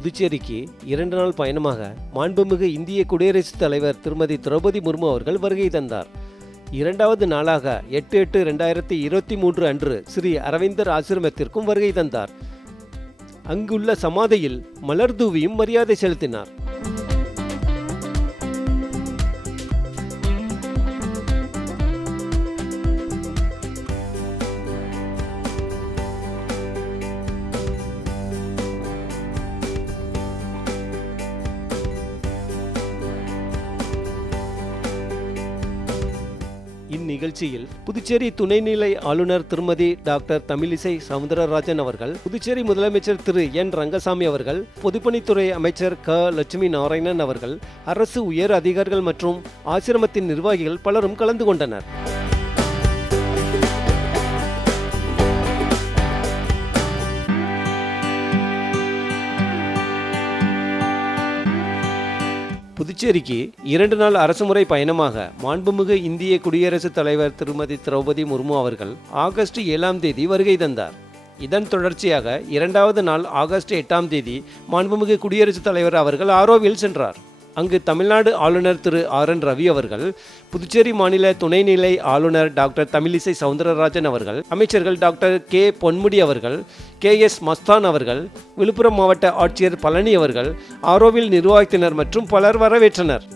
புதுச்சேரிக்கு 2 நாள் பயணமாக மாண்புமிகு இந்திய குடியரசுத் தலைவர் திருமதி திரௌபதி முர்மு அவர்கள் வருகை தந்தார். 2வது நாளாக 8/8/2023 அன்று ஸ்ரீ அரவிந்தர் ஆசிரமத்திற்கும் வருகை தந்தார். அங்குள்ள சமாதியில் மலர் தூவியும் மரியாதை செலுத்தினார். இந்நிகழ்ச்சியில் புதுச்சேரி துணைநிலை ஆளுநர் திருமதி டாக்டர் தமிழிசை சவுந்தரராஜன் அவர்கள், புதுச்சேரி முதலமைச்சர் திரு என் ரங்கசாமி அவர்கள், பொதுப்பணித்துறை அமைச்சர் 𝐾 நாராயணன் அவர்கள், அரசு உயர் அதிகாரிகள் மற்றும் ஆசிரமத்தின் நிர்வாகிகள் பலரும் கலந்து கொண்டனர். புதுச்சேரிக்கு 2 நாள் அரசுமுறை பயணமாக மாண்புமிகு இந்திய குடியரசுத் தலைவர் திருமதி திரௌபதி முர்மு அவர்கள் ஆகஸ்ட் 7ஆம் தேதி வருகை தந்தார். இதன் தொடர்ச்சியாக 2வது நாள் ஆகஸ்ட் 8ஆம் தேதி மாண்புமிகு குடியரசுத் தலைவர் அவர்கள் ஆரோவில் சென்றார். அங்கு தமிழ்நாடு ஆளுநர் திரு RN ரவி அவர்கள், புதுச்சேரி மாநில துணைநிலை ஆளுநர் டாக்டர் தமிழிசை சவுந்தரராஜன் அவர்கள், அமைச்சர்கள் டாக்டர் கே பொன்முடி அவர்கள், KS மஸ்தான் அவர்கள், விழுப்புரம் மாவட்ட ஆட்சியர் பழனி அவர்கள், ஆரோவில் நிர்வாகத்தினர் மற்றும் பலர் வரவேற்றனர்.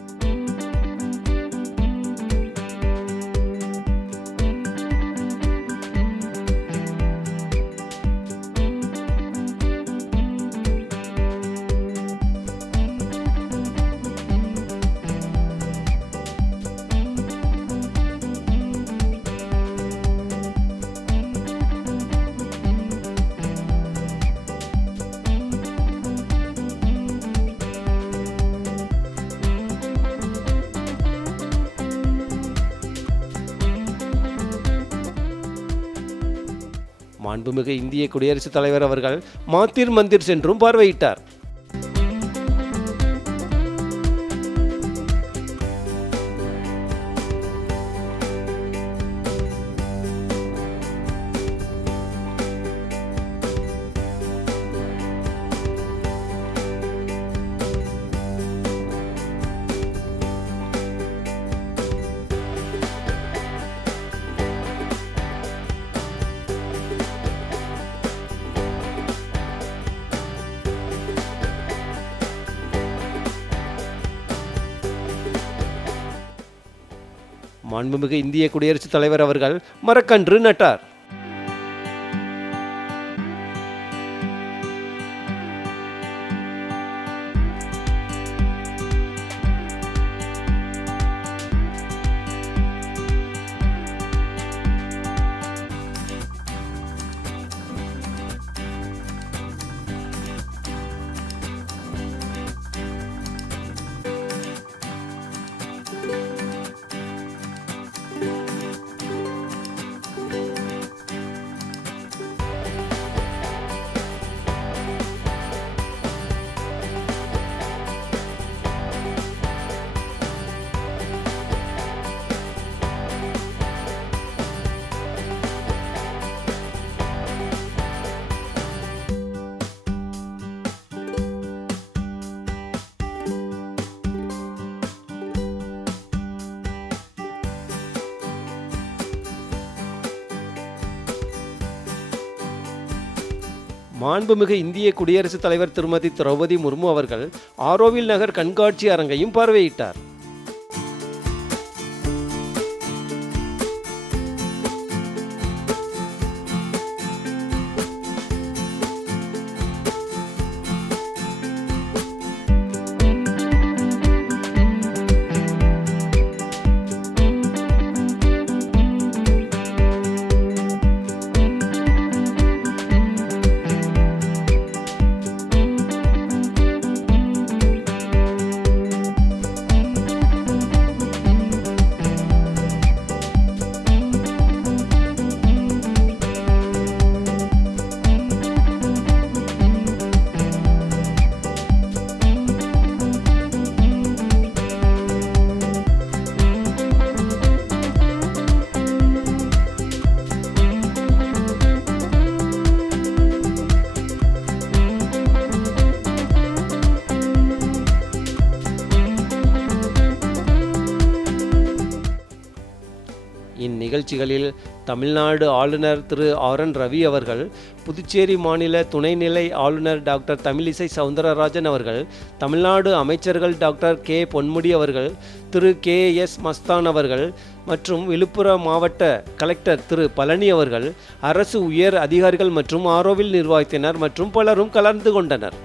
மாண்புமிகு இந்திய குடியரசுத் தலைவர் அவர்கள் மாத்திர் மந்திர் சென்றும் பார்வையிட்டார். மாண்புமிகு இந்திய குடியரசுத் தலைவர் அவர்கள் மரக்கன்று நட்டார். மாண்புமிகு இந்திய குடியரசுத் தலைவர் திருமதி திரௌபதி முர்மு அவர்கள் ஆரோவில் நகர் கண்காட்சி அரங்கையும் பார்வையிட்டார். நிகழ்ச்சிகளில் தமிழ்நாடு ஆளுநர் திரு ஆர்.என். ரவி அவர்கள், புதுச்சேரி மாநில துணைநிலை ஆளுநர் டாக்டர் தமிழிசை சவுந்தரராஜன் அவர்கள், தமிழ்நாடு அமைச்சர்கள் டாக்டர் கே. பொன்முடி அவர்கள், திரு கே.எஸ். மஸ்தான் அவர்கள் மற்றும் விழுப்புரம் மாவட்ட கலெக்டர் திரு பழனி அவர்கள், அரசு உயர் அதிகாரிகள் மற்றும் ஆரோவில் நிர்வாகத்தினர் மற்றும் பலரும் கலந்து கொண்டனர்.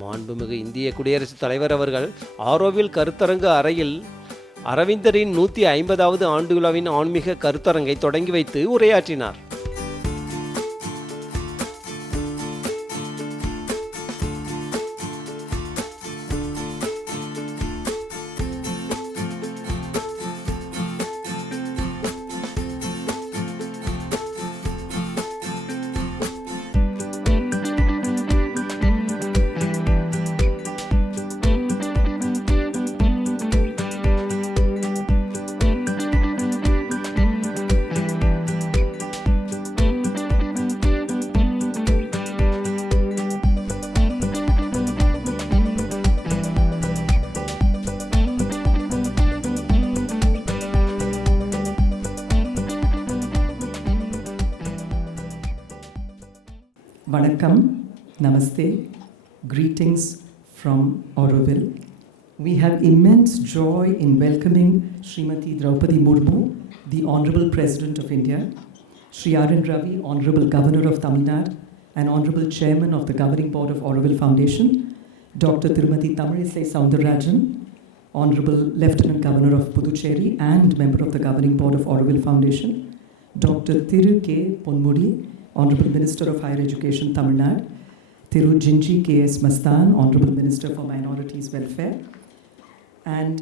மாண்புமிகு இந்திய குடியரசுத் தலைவர் அவர்கள் ஆரோவில் கருத்தரங்கு அறையில் அரவிந்தரின் 150வது ஆண்டு விழாவின் ஆன்மீக கருத்தரங்கை தொடங்கி வைத்து உரையாற்றினார். Vanakkam, Namaste, greetings from Auroville. We have immense joy in welcoming Srimati Draupati Murmu, the Honorable President of India, Sri R.N. Ravi, Honorable Governor of Tamil Nadu and Honorable Chairman of the Governing Board of Auroville Foundation, Dr. Tirumati Tamizhisai Soundararajan, Honorable Lieutenant Governor of Puducherry and Member of the Governing Board of Auroville Foundation, Dr. 𝐃𝐃 Ponmudi, Honorable Minister of Higher Education, Tamil Nadu, 𝐃𝐨𝐴𝐺𝐵𝐷 Mastan, Honorable Minister for Minorities Welfare, and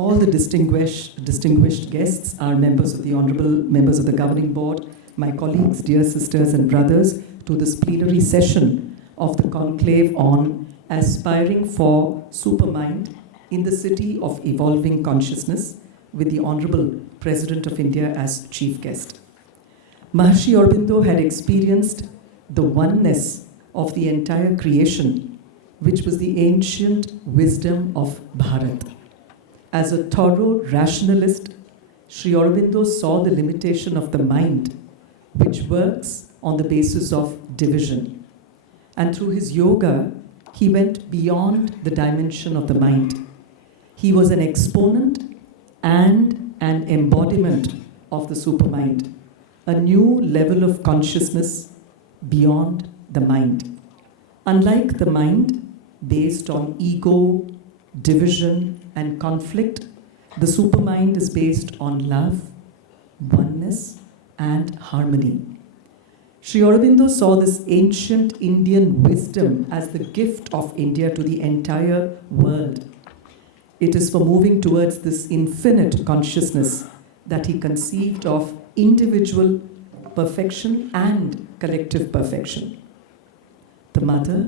all the distinguished guests, our members of the Honorable Members of the Governing Board, my colleagues, dear sisters and brothers, to this plenary session of the conclave on aspiring for supermind in the city of evolving consciousness with the Honorable President of India as chief guest. Maharishi Aurobindo had experienced the oneness of the entire creation, which was the ancient wisdom of Bharat. As a thorough rationalist, Sri Aurobindo saw the limitation of the mind, which works on the basis of division. And through his yoga, he went beyond the dimension of the mind. He was an exponent and an embodiment of the supermind, a new level of consciousness beyond the mind. Unlike the mind, based on ego, division, and conflict, the supermind is based on love, oneness, and harmony. Sri Aurobindo saw this ancient Indian wisdom as the gift of India to the entire world. It is for moving towards this infinite consciousness that he conceived of individual perfection and collective perfection. The mother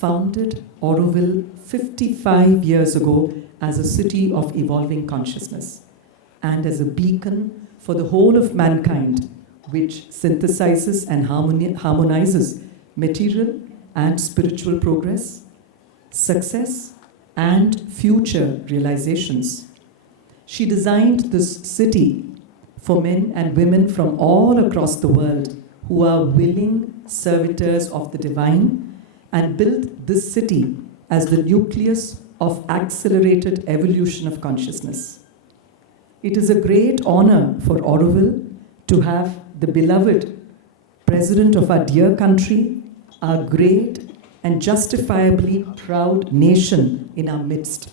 founded Auroville 55 years ago as a city of evolving consciousness and as a beacon for the whole of mankind, which synthesizes and harmonizes material and spiritual progress, success, and future realizations. She designed this city for men and women from all across the world who are willing servitors of the divine, and built this city as the nucleus of accelerated evolution of consciousness. It is a great honor for Auroville to have the beloved President of our dear country, our great and justifiably proud nation in our midst.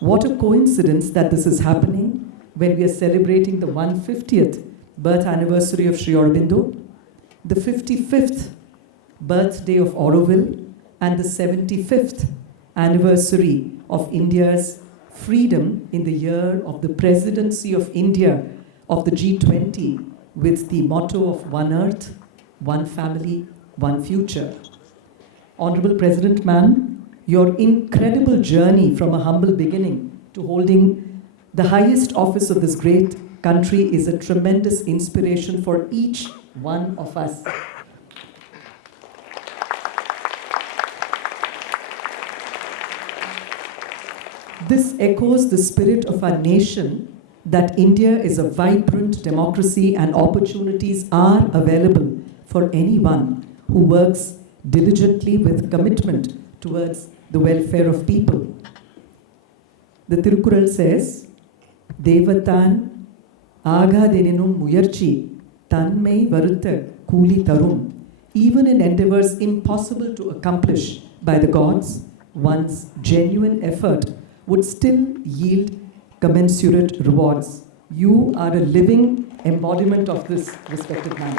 What a coincidence that this is happening when we are celebrating the 150th birth anniversary of Sri Aurobindo, the 55th birthday of Auroville, and the 75th anniversary of India's freedom in the year of the presidency of India of the G20 with the motto of One Earth, One Family, One Future. Honorable President Ma'am, your incredible journey from a humble beginning to holding the highest office of this great country is a tremendous inspiration for each one of us. This echoes the spirit of our nation that India is a vibrant democracy and opportunities are available for anyone who works diligently with commitment towards the welfare of people. The Tirukkural says, Devathan Agadenenum Muyarchi Tanmei Varutha Kuli Tarum. Even in endeavors impossible to accomplish by the gods, one's genuine effort would still yield commensurate rewards. You are a living embodiment of this, respected man.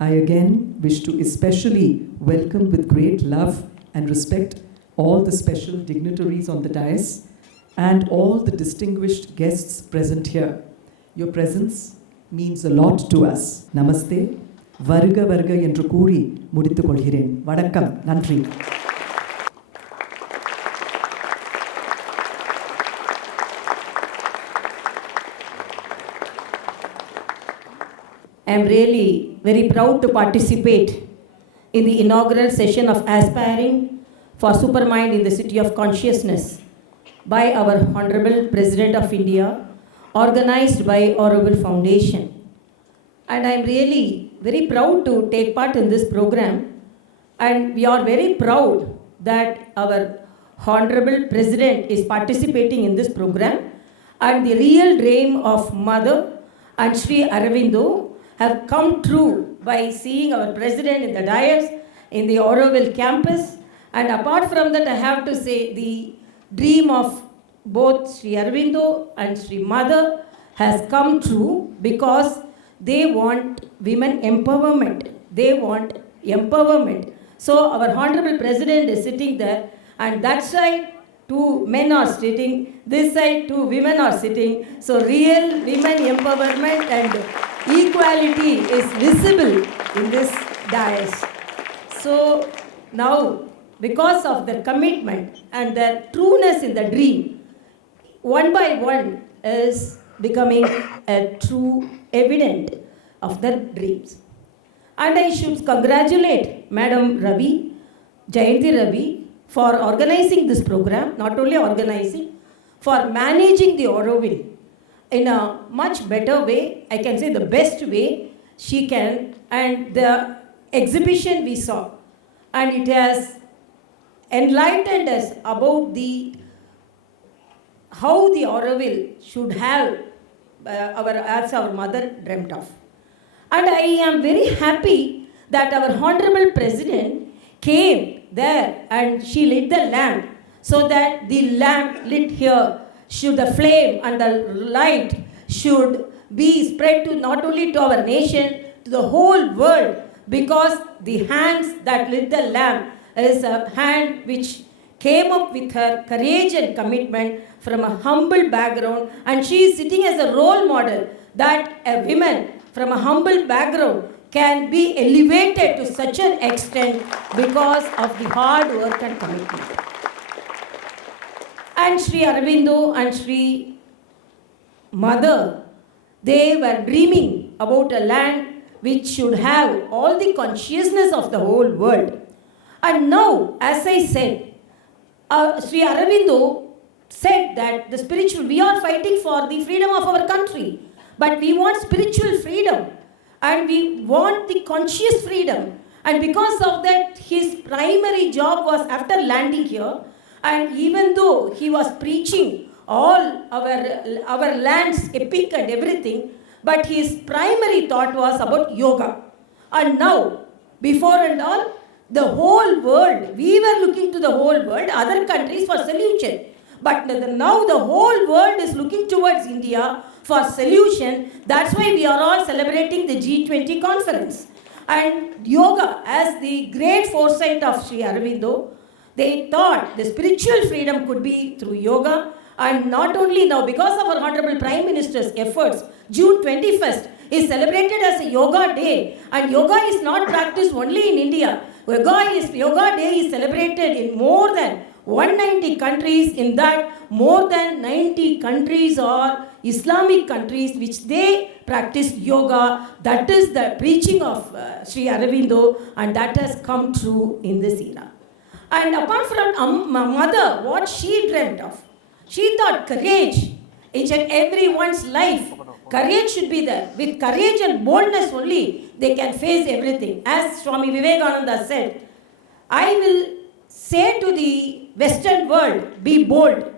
I again wish to especially welcome with great love and respect all the special dignitaries on the dais and all the distinguished guests present here. Your presence means a lot to us. Namaste. Varga Varga என்று கூறி முடித்துக் கொள்கிறேன். வணக்கம். நன்றி. I am really very proud to participate in the inaugural session of Aspiring for Supermind in the City of Consciousness by our Honorable President of India, organized by Auroville Foundation. And I am really very proud to take part in this program, and we are very proud that our Honorable President is participating in this program, and the real dream of Mother and Sri Aurobindo have come true by seeing our President in the dais, in the Auroville campus. And apart from that, I have to say the dream of both Sri Aurobindo and Sri Mother has come true because they want women empowerment. They want empowerment. So our Honorable President is sitting there, and that side two men are sitting, this side two women are sitting. So real women empowerment and equality is visible in this dais. So now, because of their commitment and their trueness in the dream, one by one is becoming a true evidence of their dreams. And I should congratulate Madam Ravi, Jayanti Ravi, for organizing this program, not only organizing, for managing the Auroville in a much better way, I can say the best way she can. And the exhibition we saw, and it has enlightened us about how the Auroville should have as our mother dreamt of. And I am very happy that our Honorable President came there and she lit the lamp, so that the lamp lit here should the flame and the light should be spread to not only to our nation, to the whole world, because the hands that lit the lamp is a hand which came up with her courage and commitment from a humble background, and she is sitting as a role model that a woman from a humble background can be elevated to such an extent because of the hard work and commitment. And Sri Aurobindo and Sri Mother, they were dreaming about a land which should have all the consciousness of the whole world. And now, as I said, Sri Aurobindo said that the spiritual, we are fighting for the freedom of our country, but we want spiritual freedom and we want the conscious freedom. And because of that, his primary job was after landing here, and even though he was preaching all our lands epic and everything, but his primary thought was about yoga. And now, before and all, the whole world, we were looking to the whole world, other countries for solution. But now the whole world is looking towards India for solution. That's why we are all celebrating the G20 conference. And yoga, as the great foresight of Sri Aurobindo, they thought the spiritual freedom could be through yoga. And not only now, because of our Honorable Prime Minister's efforts, June 21st is celebrated as a Yoga Day. And yoga is not practiced only in India. Yoga Day is celebrated in more than 190 countries, in that more than 90 countries are Islamic countries which they practice yoga. That is the preaching of Sri Aurobindo, and that has come true in this era. And apart from my mother, what she dreamt of, she thought courage, each and everyone's life, courage should be there. With courage and boldness only, they can face everything. As Swami Vivekananda said, I will say to the Western world, be bold,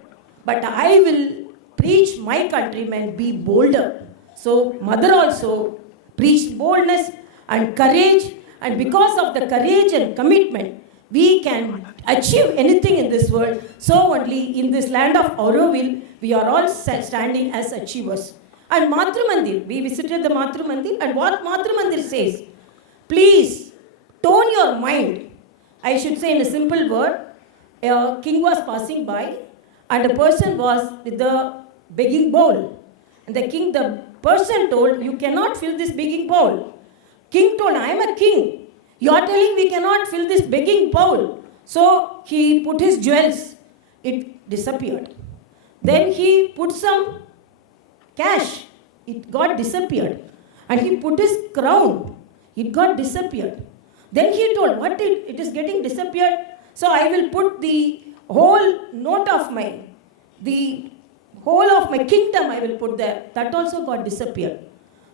but I will preach my countrymen, be bolder. So mother also preached boldness and courage, and because of the courage and commitment, we can achieve anything in this world. So only in this land of Auroville, we are all standing as achievers. And Matru Mandir, we visited the Matru Mandir, and what Matru Mandir says, please tone your mind. I should say in a simple word, a king was passing by, and a person was with the begging bowl. And the person told, you cannot fill this begging bowl. King told, I am a king. You are telling we cannot fill this begging bowl. So he put his jewels. It disappeared. Then he put some cash. It got disappeared. And he put his crown. It got disappeared. Then he told, what it is getting disappeared. So I will put the whole note of the whole of my kingdom I will put there. That also got disappeared.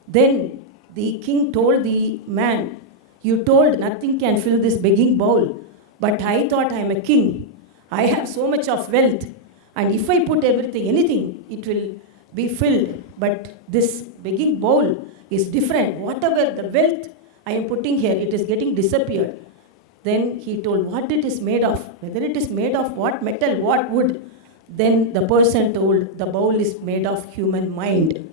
Then the king told the man, you told nothing can fill this begging bowl, but I thought I am a king. I have so much of wealth, and if I put anything, it will be filled. But this begging bowl is different. Whatever the wealth I am putting here, it is getting disappeared. Then he told what it is made of, whether it is made of what metal, what wood. Then the person told the bowl is made of human mind.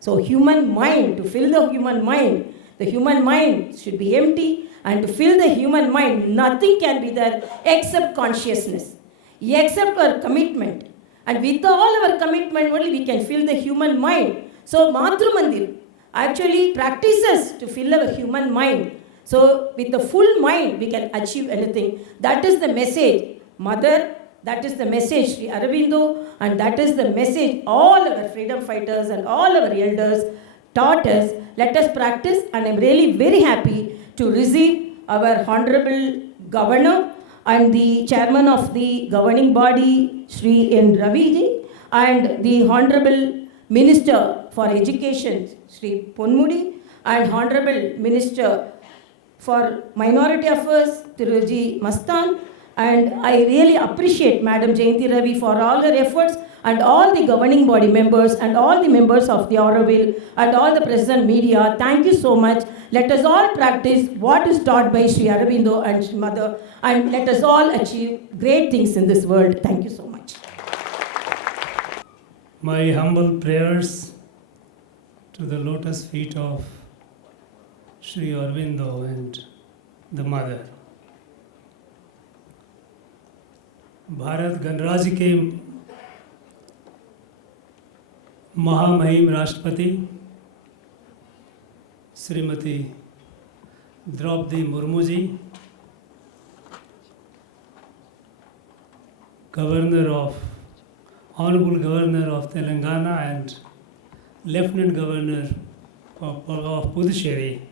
So human mind, to fill the human mind should be empty, and to fill the human mind, nothing can be there except consciousness, except our commitment. And with all our commitment only we can fill the human mind. So Matru Mandir actually practices to fill our human mind. So with the full mind we can achieve anything. That is the message, Mother. That is the message Sri Aurobindo, and that is the message all our freedom fighters and all our elders taught us. Let us practice, and I am really very happy to receive our Honorable Governor and the Chairman of the Governing Body, Sri N. Raviji, and the Honorable Minister for Education, Sri Ponmudi, and Honorable Minister for Minority Affairs, Thiruji Mastan. And I really appreciate Madam Jayanti Ravi for all her efforts, and all the governing body members and all the members of the Auroville and all the present media. Thank you so much. Let us all practice what is taught by Sri Aurobindo and Sri Mother, and let us all achieve great things in this world. Thank you so much. My humble prayers to the lotus feet of Sri Aurobindo and the Mother. Bharat गणराज्य के महामहिम राष्ट्रपति Shrimati Draupadi Murmu ji, Honorable Governor of Telangana and Lieutenant Governor of Puducherry,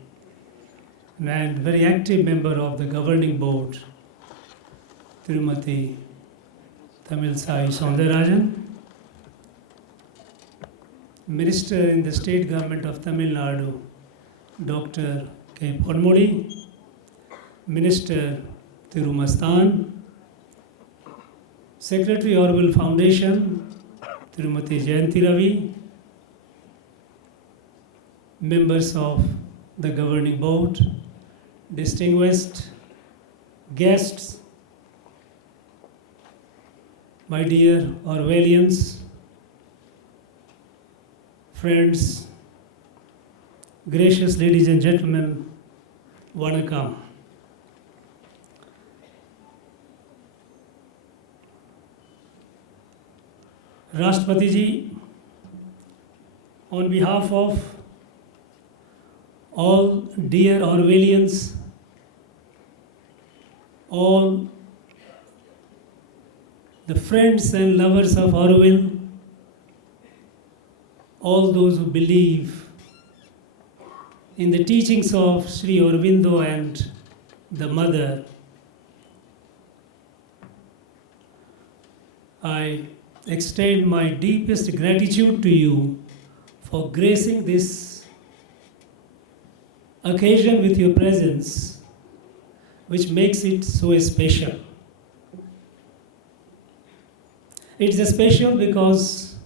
and very active member of the governing board, Tirumati Tamilsayi Soundararajan, Minister in the State Government of Tamil Nadu, Dr. K. Ponmudi, Minister Thirumastan, Secretary Auroville Foundation, Tirumati Jayanti Ravi, members of the governing board, distinguished guests, my dear Aurovillians, friends, gracious ladies and gentlemen, Vanakkam. Rashtrapati ji, on behalf of all dear Aurovillians, all the friends and lovers of Auroville, all those who believe in the teachings of Sri Aurobindo and the Mother, I extend my deepest gratitude to you for gracing this occasion with your presence, which makes it so special. It's special because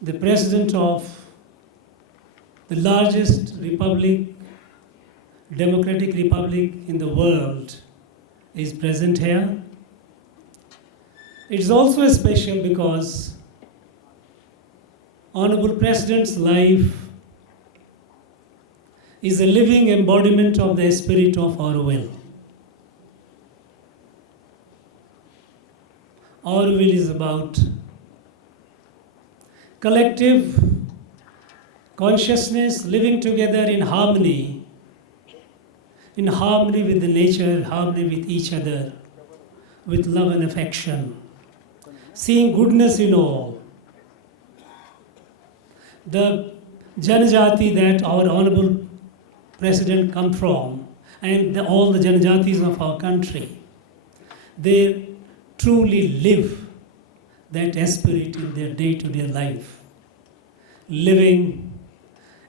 the President of the largest republic, democratic republic in the world is present here. It's also special because Honorable President's life is a living embodiment of the spirit of Auroville. Auroville is about collective consciousness living together in harmony with the nature, harmony with each other, with love and affection, seeing goodness in all. The Janajati that our Honorable President come from, and all the Janajatis of our country, they truly live that spirit in their day-to-day life, living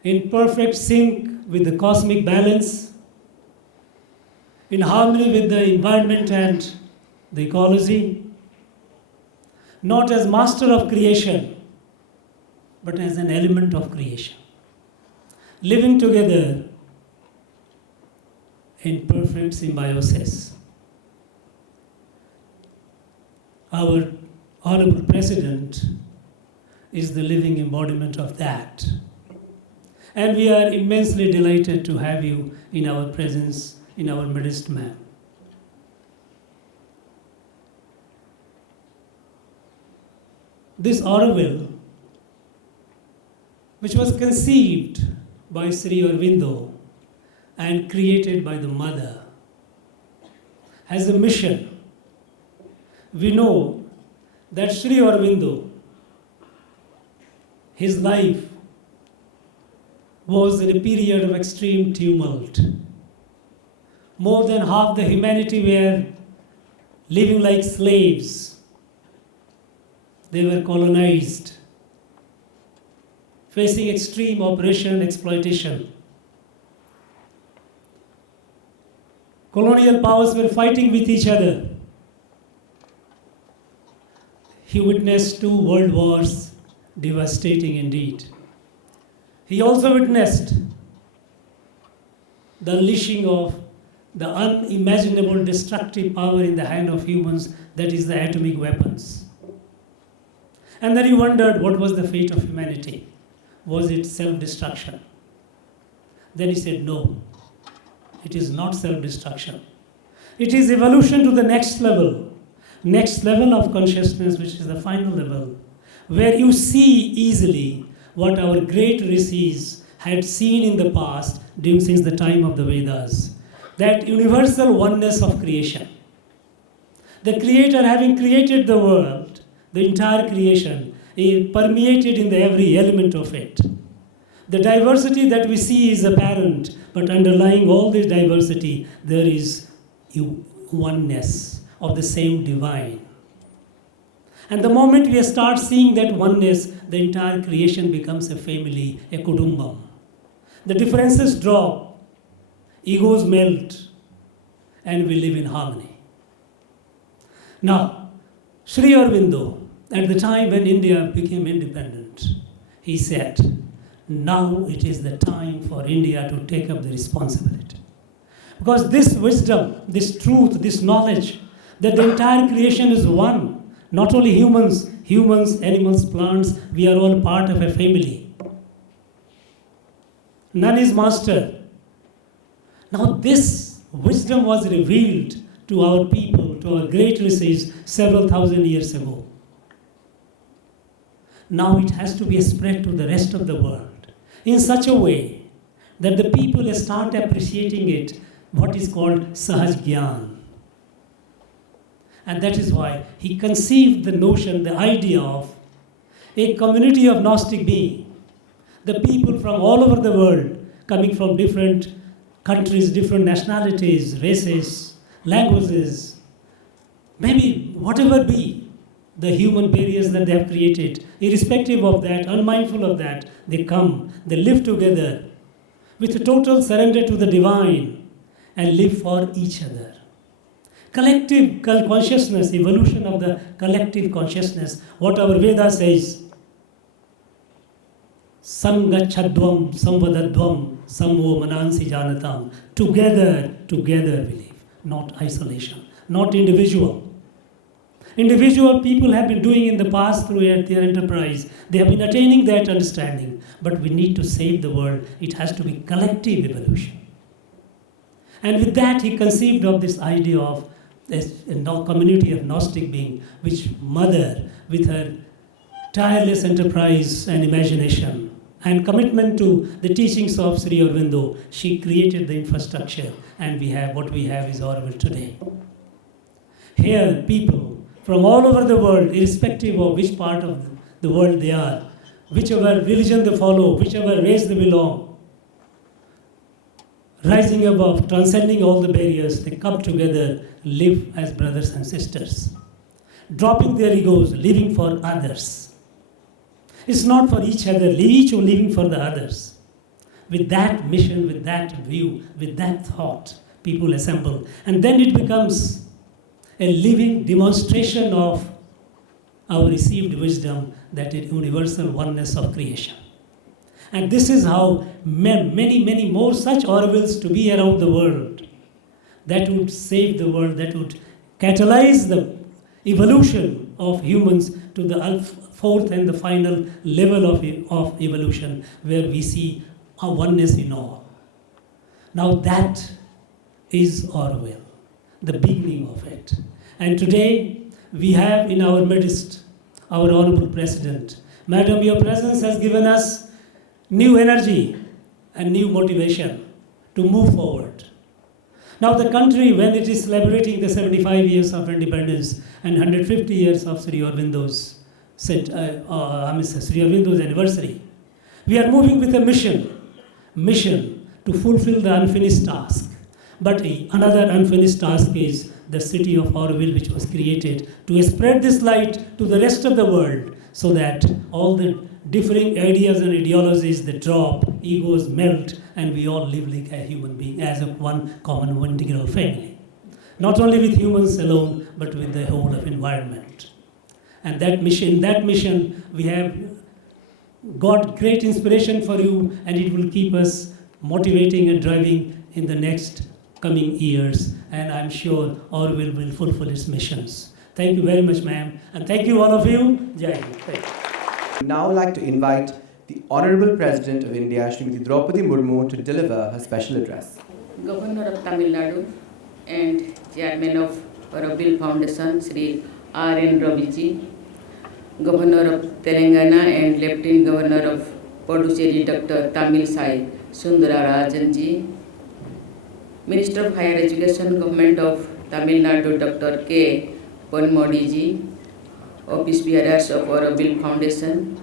in perfect sync with the cosmic balance, in harmony with the environment and the ecology, not as master of creation, but as an element of creation, living together in perfect symbiosis. Our Honorable President is the living embodiment of that. And we are immensely delighted to have you in our presence, in our midst, ma'am. This Auroville, which was conceived by Sri Aurobindo and created by the Mother, has a mission. We know that Sri Aurobindo, his life was in a period of extreme tumult. More than half the humanity were living like slaves. They were colonized, facing extreme oppression and exploitation. Colonial powers were fighting with each other. He witnessed 2 world wars, devastating indeed. He also witnessed the unleashing of the unimaginable destructive power in the hand of humans, that is the atomic weapons. And then he wondered, what was the fate of humanity? Was it self-destruction? Then he said, no, it is not self-destruction. It is evolution to the next level of consciousness, which is the final level, where you see easily what our great rishis had seen in the past, since the time of the Vedas, that universal oneness of creation. The Creator, having created the world, the entire creation, permeated in every element of it. The diversity that we see is apparent, but underlying all this diversity, there is oneness of the same divine. And the moment we start seeing that oneness, the entire creation becomes a family, a kudumbam. The differences drop, egos melt, and we live in harmony. Now, Sri Aurobindo, at the time when India became independent, he said, now it is the time for India to take up the responsibility. Because this wisdom, this truth, this knowledge, that the entire creation is one, not only humans, animals, plants, we are all part of a family. None is master. Now this wisdom was revealed to our people, to our great rishis several thousand years ago. Now it has to be spread to the rest of the world in such a way that the people start appreciating it, what is called Sahaj Gyan. And that is why he conceived the notion, the idea of a community of Gnostic beings, the people from all over the world, coming from different countries, different nationalities, races, languages, maybe whatever be the human barriers that they have created, irrespective of that, unmindful of that, they come, they live together with a total surrender to the divine and live for each other. Collective consciousness, evolution of the collective consciousness, what our Veda says, Samgachadvam, Samvadadvam, Samvo Manansi Janatam. Together we live, not isolation, not individual. Individual people have been doing in the past through their enterprise. They have been attaining that understanding. But we need to save the world. It has to be collective evolution. And with that, he conceived of this idea of a community of Gnostic beings, which mother, with her tireless enterprise and imagination and commitment to the teachings of Sri Aurobindo, she created the infrastructure, and what we have is Aurobindo today. Here, people from all over the world, irrespective of which part of the world they are, whichever religion they follow, whichever race they belong, rising above, transcending all the barriers, they come together, live as brothers and sisters, dropping their egos, living for others. It's not for each other, each living for the others. With that mission, with that view, with that thought, people assemble. And then it becomes a living demonstration of our received wisdom, that is universal oneness of creation. And this is how many more such Aurobills to be around the world, that would save the world, that would catalyze the evolution of humans to the fourth and the final level of evolution, where we see a oneness in all. Now that is Aurobill, the beginning of it. And today, we have in our midst our Honorable President. Madam, your presence has given us new energy and new motivation to move forward. Now the country, when it is celebrating the 75 years of independence and 150 years of Sri Aurobindo's anniversary, we are moving with a mission to fulfill the unfinished task. But another unfinished task is the city of Aurobill, which was created to spread this light to the rest of the world, so that all the differing ideas and ideologies that drop, egos melt, and we all live like a human being, as of one common, one integral family. Not only with humans alone, but with the whole of environment. And that mission, we have got great inspiration for you, and it will keep us motivating and driving in the next coming years, and I'm sure Aurobill will fulfill its missions. Thank you very much, ma'am, and thank you all of you. Jai Hind. Thank you. I would now like to invite the Honorable President of India, Srimati Draupadi Murmu, to deliver her special address. Governor of Tamil Nadu and Chairman of Aurobill Foundation, Sri R.N. Raviji, Governor of Telangana and Lieutenant Governor of Puducherry, Dr. Tamilisai Sundararajanji, Minister of Higher Education, Government of Tamil Nadu, Dr. 𝐾𝐃 Office Bearers of Aurobill Foundation,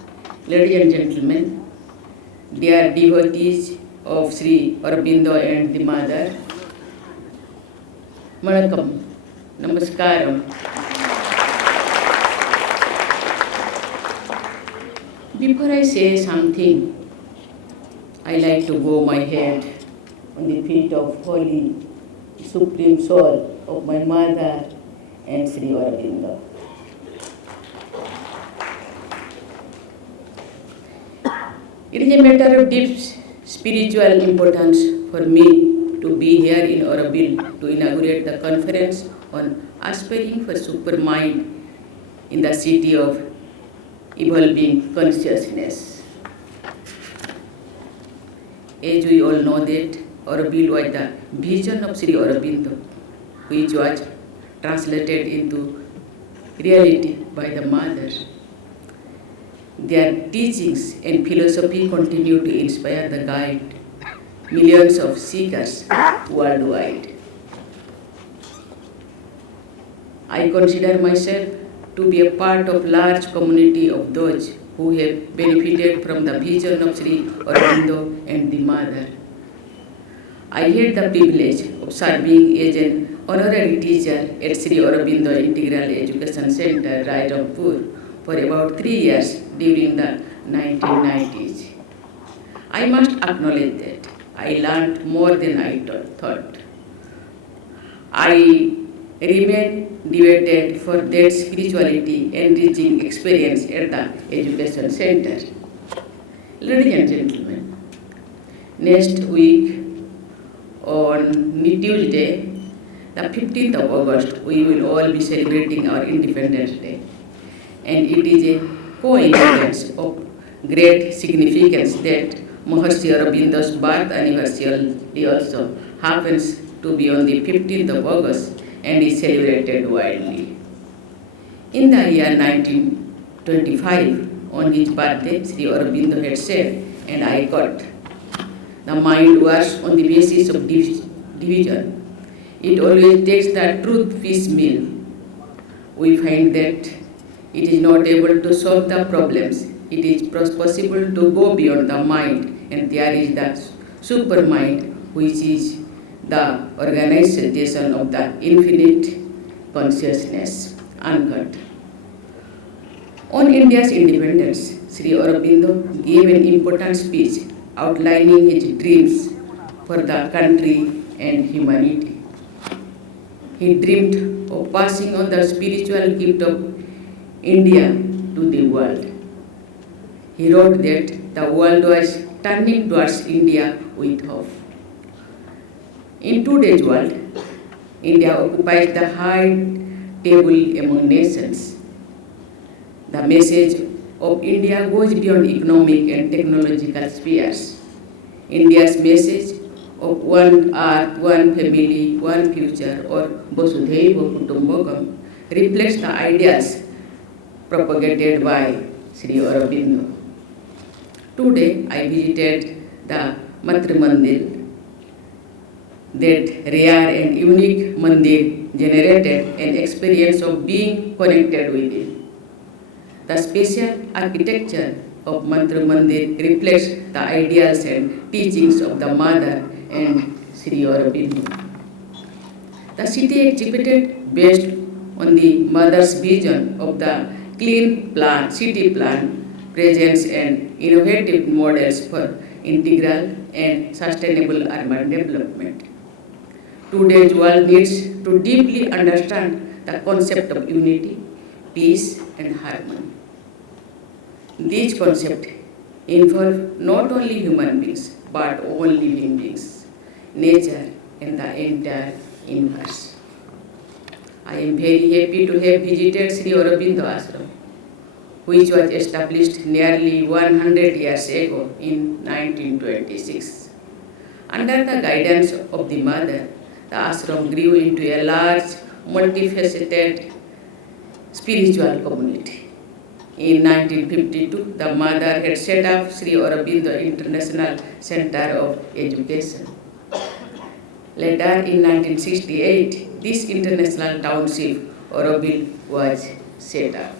ladies and gentlemen, dear devotees of Sri Aurobindo and the Mother, Vanakkam, Namaskaram. Before I say something, I like to bow my head on the feet of Holy Supreme Soul of my mother and Sri Aurobindo. It is a matter of deep spiritual importance for me to be here in Aurobill to inaugurate the conference on aspiring for supermind in the city of evolving consciousness. As we all know that Aurobill was the vision of Sri Aurobindo, which was translated into reality by the Mother. Their teachings and philosophy continue to inspire and guide millions of seekers worldwide. I consider myself to be a part of large community of those who have benefited from the vision of Sri Aurobindo and the Mother. I had the privilege of serving as an honorary teacher at Sri Aurobindo Integral Education Center, Rairampur, for about 3 years during the 1990s. I must acknowledge that I learned more than I thought. I remain devoted for that spirituality enriching experience at the education center. Ladies and gentlemen, next week on Tuesday, the 15th of August, we will all be celebrating our Independence Day. And it is a coincidence of great significance that Maharishi Aurobindo's birth anniversary also happens to be on the 15th of August and is celebrated widely. In the year 1925, on his birthday, Sri Aurobindo had said, and I quote, "The mind works on the basis of division. It always takes the truth piecemeal. We find that it is not able to solve the problems. It is possible to go beyond the mind, and there is the supermind, which is the organization of the infinite consciousness." Unquote. On India's independence, Sri Aurobindo gave an important speech outlining his dreams for the country and humanity. He dreamed of passing on the spiritual gift of India to the world. He wrote that the world was turning towards India with hope. In today's world, India occupies the high table among nations. The message of India goes beyond economic and technological spheres. India's message of one earth, one family, one future, or 𝐓𝐡𝐢𝐴 𝐶𝐾𝐈 reflects the ideas propagated by Sri Aurobindo. Today, I visited the Matru Mandir, that rare and unique mandir generated an experience of being connected with it. The special architecture of Matru Mandir reflects the ideals and teachings of the Mother and Sri Aurobindo. The city exhibited based on the Mother's vision of the clean plan, city plan, presents and innovative models for integral and sustainable urban development. Today's world needs to deeply understand the concept of unity, peace, and harmony. These concepts involve not only human beings, but all living beings, nature, and the entire universe. I am very happy to have visited Sri Aurobindo Ashram, which was established nearly 100 years ago in 1926. Under the guidance of the Mother, the ashram grew into a large, multifaceted spiritual community. In 1952, the Mother had set up Sri Aurobindo International Center of Education. Later, in 1968, this international township, Auroville, was set up.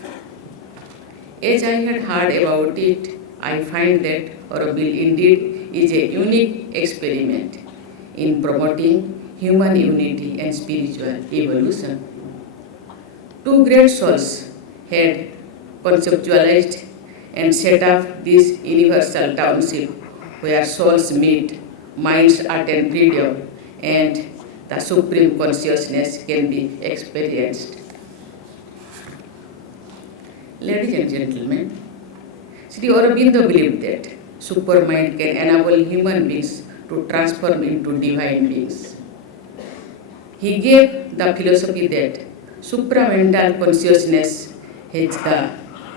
As I had heard about it, I find that Auroville indeed is a unique experiment in promoting human unity and spiritual evolution. Two great souls had conceptualized and set up this universal township where souls meet, minds attain freedom, and the supreme consciousness can be experienced. Ladies and gentlemen, Sri Aurobindo believed that supermind can enable human beings to transform into divine beings. He gave the philosophy that supramental consciousness has the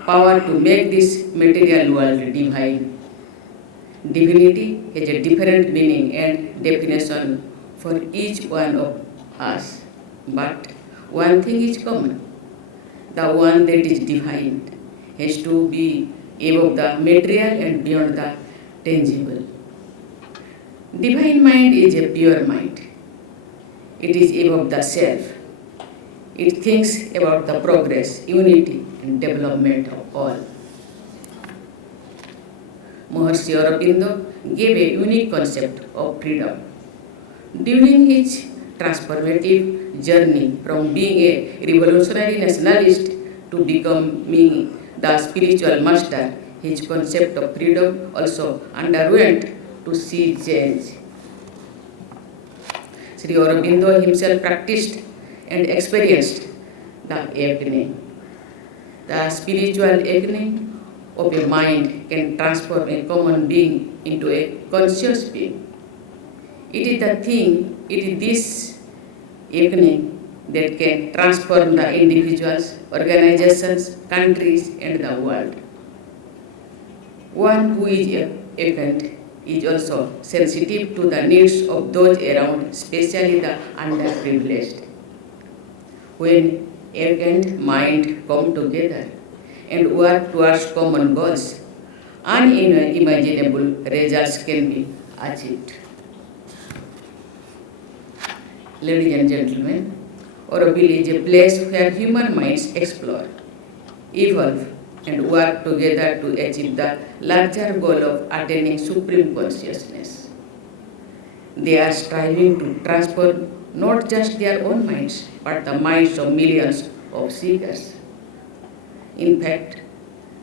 power to make this material world divine. Divinity has a different meaning and definition for each one of us, but one thing is common. The one that is divine has to be above the material and beyond the tangible. Divine mind is a pure mind. It is above the self. It thinks about the progress, unity, and development of all. Maharishi Aurobindo gave a unique concept of freedom. During his transformative journey from being a revolutionary nationalist to becoming the spiritual master, his concept of freedom also underwent to see change. Sri Aurobindo himself practiced and experienced the awakening. The spiritual awakening of a mind can transform a common being into a conscious being. It is this awakening that can transform the individuals, organizations, countries, and the world. One who is awakened is also sensitive to the needs of those around, especially the underprivileged. When awakened mind come together and work towards common goals, unimaginable results can be achieved. Ladies and gentlemen, Auroville is a place where human minds explore, evolve, and work together to achieve the larger goal of attaining supreme consciousness. They are striving to transform not just their own minds, but the minds of millions of seekers. In fact,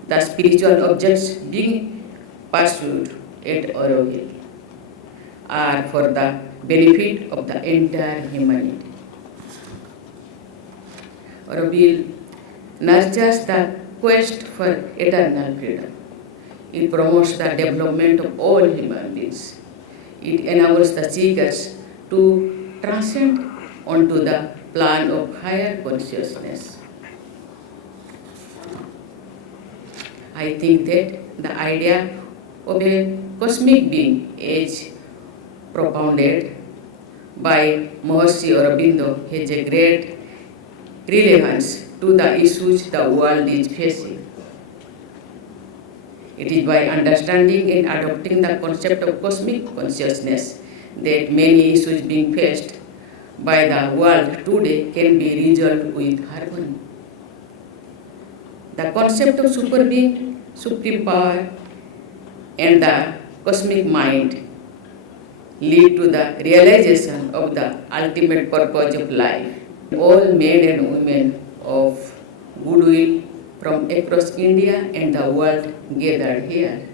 the spiritual objects being pursued at Auroville are for the benefit of the entire humanity. Auroville nurtures the quest for eternal freedom. It promotes the development of all human beings. It enables the seekers to transcend onto the plan of higher consciousness. I think that the idea of a cosmic being as propounded by Maharishi Aurobindo has a great relevance to the issues the world is facing. It is by understanding and adopting the concept of cosmic consciousness that many issues being faced by the world today can be resolved with harmony. The concept of super being, supreme power, and the cosmic mind lead to the realization of the ultimate purpose of life. All men and women of goodwill from across India and the world gathered here.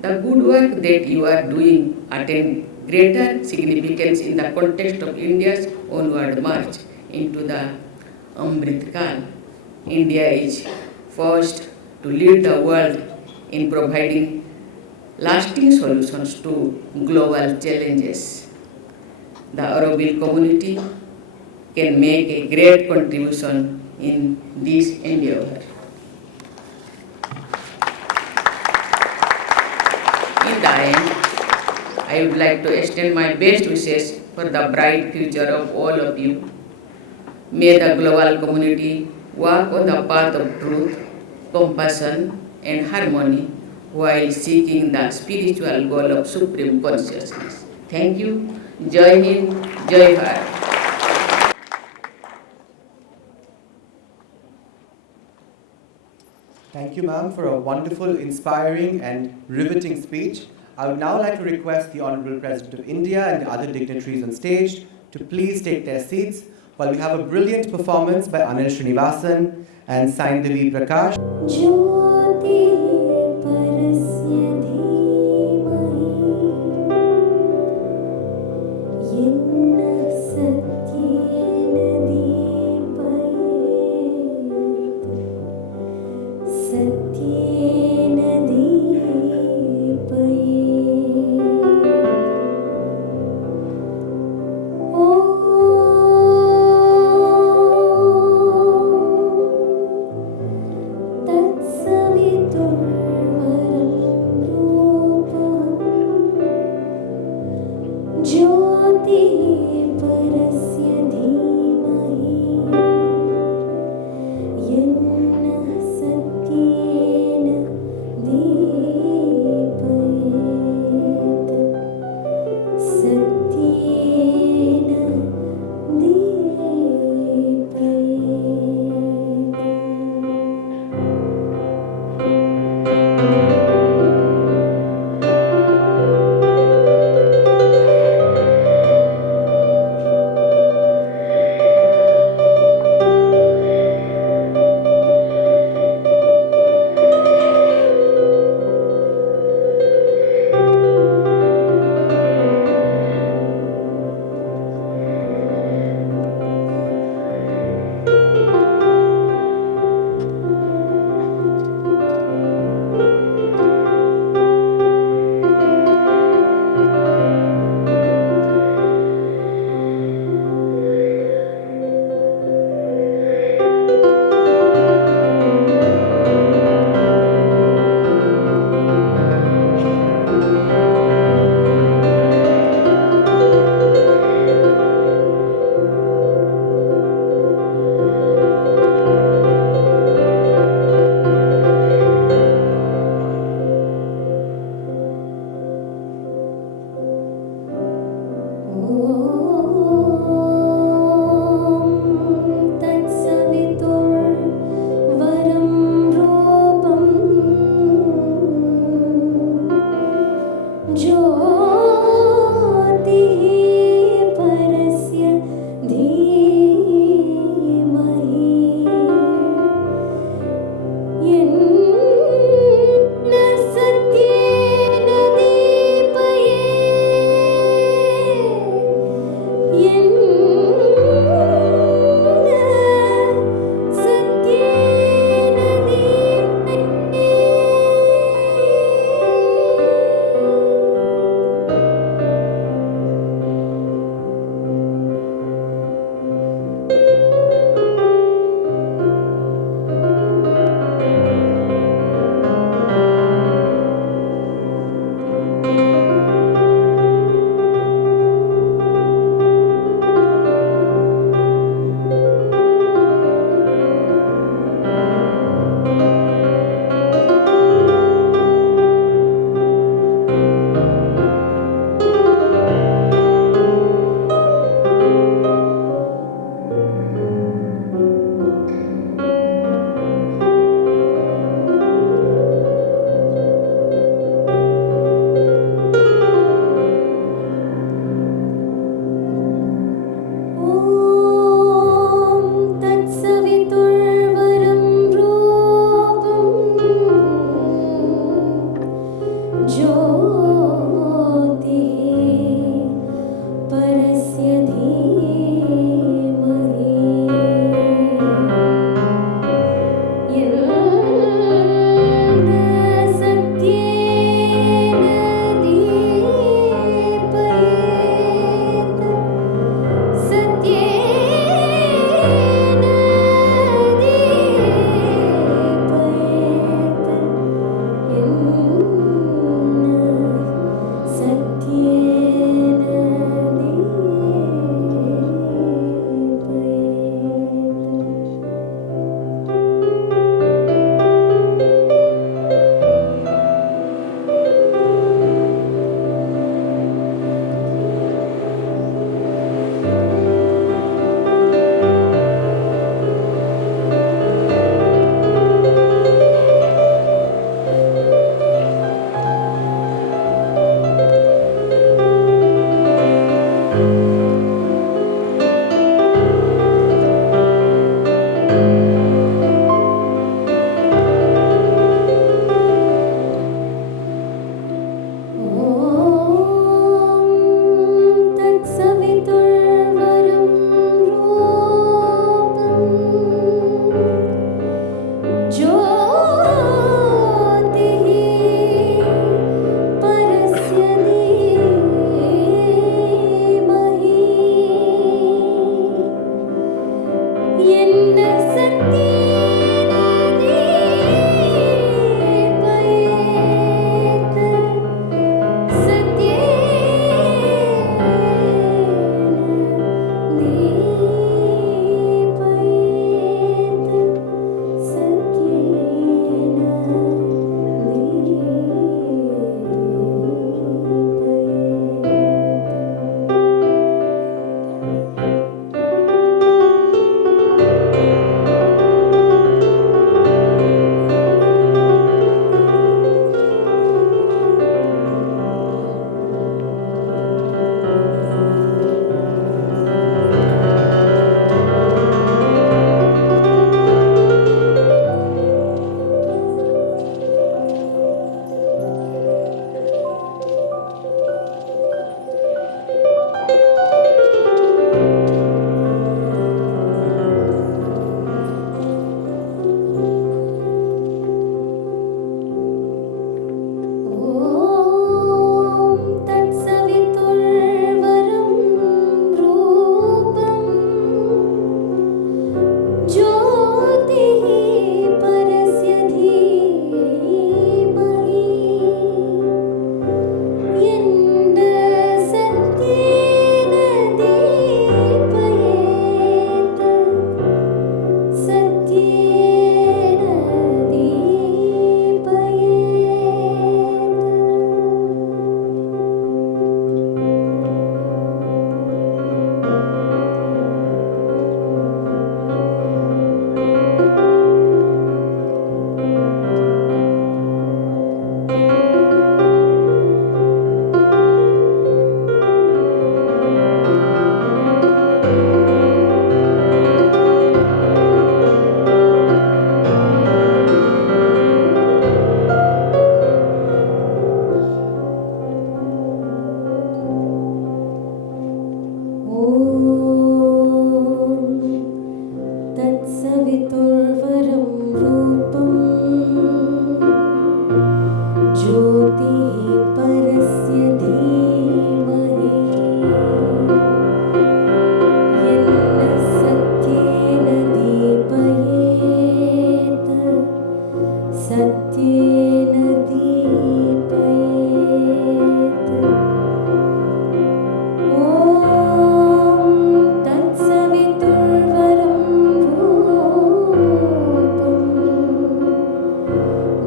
The good work that you are doing attains greater significance in the context of India's onward march into the Amrit Kal. India is forced to lead the world in providing lasting solutions to global challenges. The Auroville community can make a great contribution in this endeavor. In the end, I would like to extend my best wishes for the bright future of all of you. May the global community walk on the path of truth, compassion, and harmony while seeking the spiritual goal of supreme consciousness. Thank you. Jai Hind, Jai Bharat. Thank you, ma'am, for a wonderful, inspiring, and riveting speech. I would now like to request the Honorable President of India and the other dignitaries on stage to please take their seats while we have a brilliant performance by Anil Srinivasan and Saindavi Prakash. That's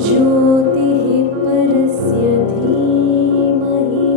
ज्योतिः परस्य धीमहि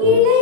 இளைய